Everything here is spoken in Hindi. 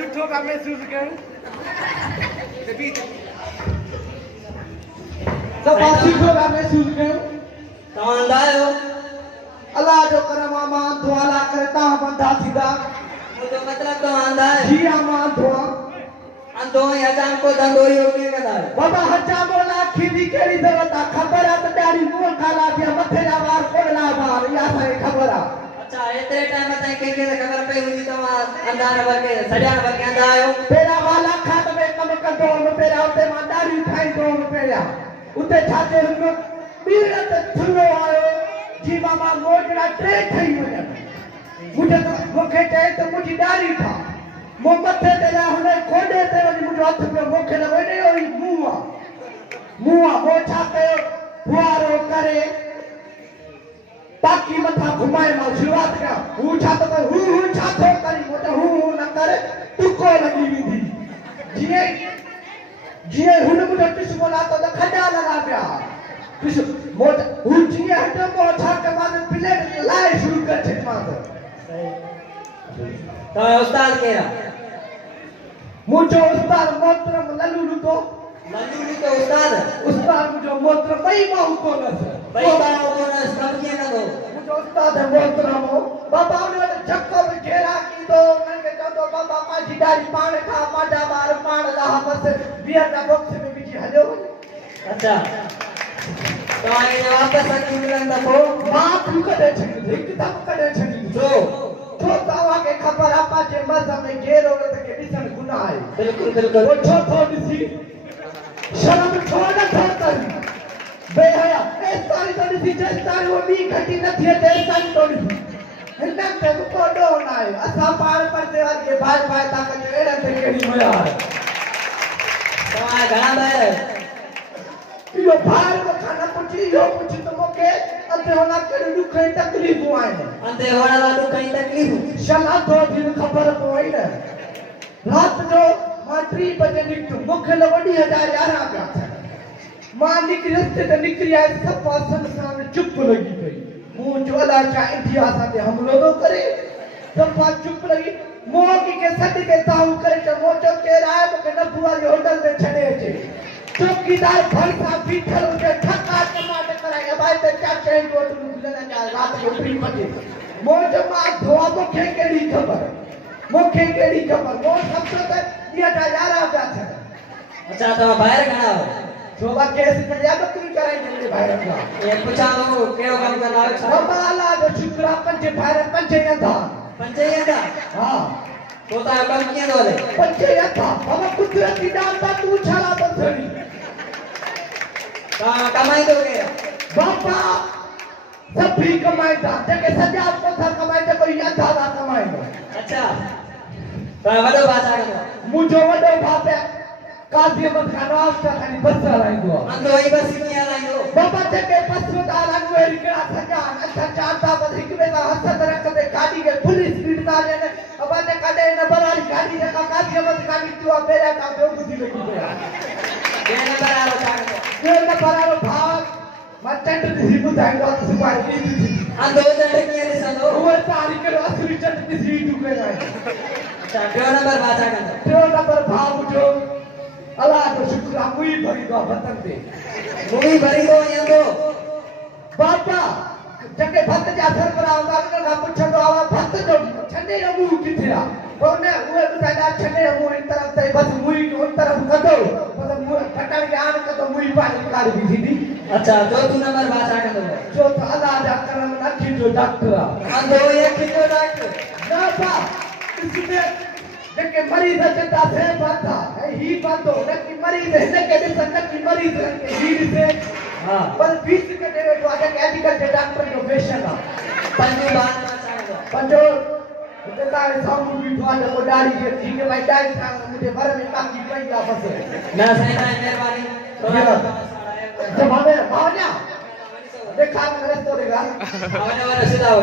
सुठो का महसूस करूं सब सुठो का महसूस करूं तव्हां अंदायो अल्लाह जो करम मां दुआला करता बंदा थीदा मुझो मतलब तव्हां अंदायो जी मां दुआ अंदो या जान को धंधो ही हो के कदा बाबा हजा बोला खीदी केड़ी जरूरत आ खबर आ त ॾाढी मुंह खाला दिया मथे जा वार कोला वार या साईं खबर आ अच्छा एतरे टाइम ताईं के खबर पई हुई तव्हां अंदार वर्गे सॼा वर्गे अंदा आयो तेरा वाला खात में कम कंदो न पेरा उते मां ॾाढी ठाईंदो न पेरा उते छाते हुन बीड़ ते थुलो आयो जी बाबा मोजड़ा टे ठई वञन मुखे चए त मुंहिंजी ॾाढी ठा मो मथे ते ला हुन खोडे ते वञी मुंहिंजो हथ पियो मूंखे न वञे ओई मुआ मो छा कयो फुआरो करे ताकि मथा घुमाए मां शुरुआत कया हू छा तो हू छा थो करी मोटा हू न करे टुको लगी विधी जिए जिए हुन मुझे टिस बोला तो खड्डा लगा पिया टिस मोटा हू जिए हटो मो छा के बाद प्लेट लाए शुरू कर छे मां तो उस्ताद केरा मुझो उस्ताद मोहतरम लल्लू तो उस्ताद मुझो मोहतरम भाई मां को न भाई मां को न सब के न दो मुझो उस्ताद मोहतरम बाबा ने झक्को में घेरा की दो नंगे चंदो बाबा मां जिडारी पाण खा माडा बार पाण ला बस बियर का बॉक्स में बिजी हलो अच्छा तो आए वापस अची मिलन दो मां तू कदे छकी हिकदम कदे छकी जो तो तावा के खबर आपा जे मजा में घेरो त के दिसन गुनाह है बिल्कुल बिल्कुल वो छो थो दिसी शर्म छोड़ थो कर बेहया इस तारी तो दिसी जिस तारी वो भी घटी न थी ते सन तो दिसी हिन ते को डो ना है असा पार पर ते के भाई भाई ता के एड़ा ते केडी मजा तो आ घणा बार यो भार को खाना पुछी यो पुछी तो मोके अंते होना केडी दुख तकलीफ आए अंते होना दुख तकलीफ शला दो दिन खबर कोई न रात जो मां 3 बजे निकतो मुखे ल वडी 1011 पिया मां निकरी रस्ते ते निकरी आए सब पासन सामने चुप लगी गई मुंह जो अला चा इंडिया सा ते हमलो तो करे सब बात चुप लगी मोगी के सद के ताऊ करे तो मोचो के राय के नबुआ के होटल में छड़े छे चौकीदार भर सा बीठल के ठक्का टमाटर कराए भाई ते क्या चाहिए वो तू मिलना जा रात को 3 बजे मोज मां धोआ मुखे केडी खबर मो सब तो ये हजारा जा था अच्छा तो बाहर घणा हो शोभा केस करिया तो क्यों कराएंगे बाहर का ये पूछा लो केरो काम करना है बाबा अल्लाह जो शुक्र पंजे बाहर पंजे यंदा हां तो ता काम किए दोले पंजे यंदा बाबा कुदरती डालता तू छाला बसड़ी कमाई दोगे बाबा सब भी कमाएगा जगह सजा आपको था कमाएगा कोई यंदा ना कमाएगा अच्छा तो वडो भाषा का मुझो वडो भाषा काजी अहमद खान वास्ता खाली बस आलाइंदो अंदो ही बस नहीं आलाइंदो बाबा जके पसु दाला नुए रिकड़ा सजान अच्छा चाहता बस एक बेला हसत रखते गाड़ी के फुल स्पीड ताले ने अब ने कदे न बरारी गाड़ी ने काजी अहमद गाड़ी तो बेरा का दो बुद्धि लगी गया ये न बरारो चाहतो ये न बरारो भाग मचंड दिसी बुधाइंदो सुपारी दी अंदो चंड किए दिसंदो वो तारीख के असली चंड दिसी दुके गए अच्छा दो नंबर भाषा का दो नंबर भाव जो अल्लाह जो शुक्र मुई भरी दो वतन पे मुई भरी दो यंदो बाबा जके भक्त जा सर पर आवा का पुछंदो आवा भक्त जो छने रमू किथिरा ओने उए बुधादा छने रमू इन तरफ से बस मुई उन तरफ कदो बस मुई कटन ज्ञान कदो मुई पानी कार भी थी अच्छा दो नंबर भाषा का दो जो अल्लाह जा करम नखी जो डॉक्टर अंदो ये कितो डॉक्टर ना बा इसमें जके मरीज चता से बाता ही बातो नकी मरीज है नके दिस नकी मरीज के ही से हां पर फीस के दे तो आगे एथिकल के डॉक्टर जो पेशेंट है पंजो बात भाषा का पंजो देता है सामू भी तो को दाढ़ी के ठीक है भाई दाढ़ी था मुझे भर में बाकी कोई वापस ना सही ना मेहरबानी जब हमें भावना देखा मेरे तो देगा आने वाला सीधा हो